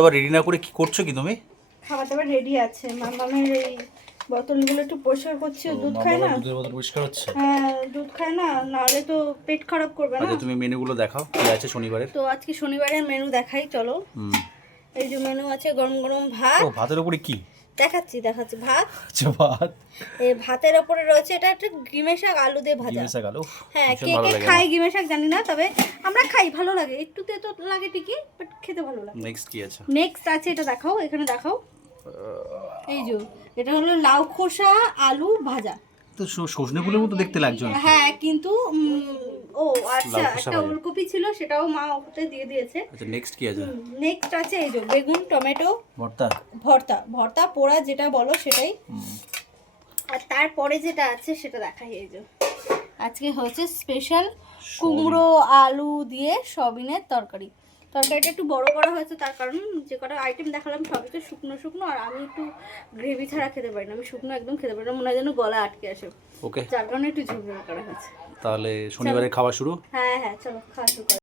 দাবার রেডি না করে কি করছো কি তুমি? খাবার দাবার রেডি আছে, মামামের এই বোতলগুলো একটু পরিষ্কার করছি, দুধ খায় না। দুধের বোতল পরিষ্কার হচ্ছে? হ্যাঁ, দুধ খায় না, নাহলে তো পেট খারাপ করবে না। আচ্ছা তুমি মেনুগুলো দেখাও কি আছে শনিবারের। তো আজকে শনিবারের মেনু দেখাই চলো। এই যে মেনু আছে, গরম গরম ভাত। ও ভাতের উপরে কি দেখাচ্ছি ভাত। আচ্ছা ভাত। এই ভাতের ওপরে রয়েছে এটা একটা গিমে শাক আলু দিয়ে ভাজা। গিমে শাক আলু। হ্যাঁ, কে কে খায় গিমে শাক জানি না, তবে আমরা খাই, ভালো লাগে, একটু তেতো লাগে ঠিকই, বাট খেতে ভালো লাগে। নেক্সট কি আছে? নেক্সট আছে এটা দেখাও, এখানে দেখাও। এই যে এটা হলো লাউ খোসা আলু ভাজা। তো সজনে ফুলের মতো দেখতে লাগছে। হ্যাঁ কিন্তু ও আচ্ছা, একটা ওলকপি ছিল, সেটাও মা ওতে দিয়ে দিয়েছে। আচ্ছা নেক্সট কি আছে? নেক্সট আছে এই যে বেগুন টমেটো ভর্তা পোড়া যেটা বলো সেটাই। আর তারপরে যেটা আছে সেটা দেখাই। এই যে আজকে হচ্ছে স্পেশাল কুমড়ো আলু দিয়ে সয়াবিনের তরকারিটা একটু বড় করা হয়েছে, তার কারণ যে কটা আইটেম দেখালাম সবই তো শুকনো, আর আমি একটু গ্রেভি ছাড়া খেতে পারি না, আমি শুকনো একদম খেতে পারি না, মনে হয় যেন গলা আটকে আসে। ওকে, যার কারণে একটু ঝোল করা হয়েছে। তাহলে শনিবারে খাওয়া শুরু। হ্যাঁ চলো খাওয়া শুরু।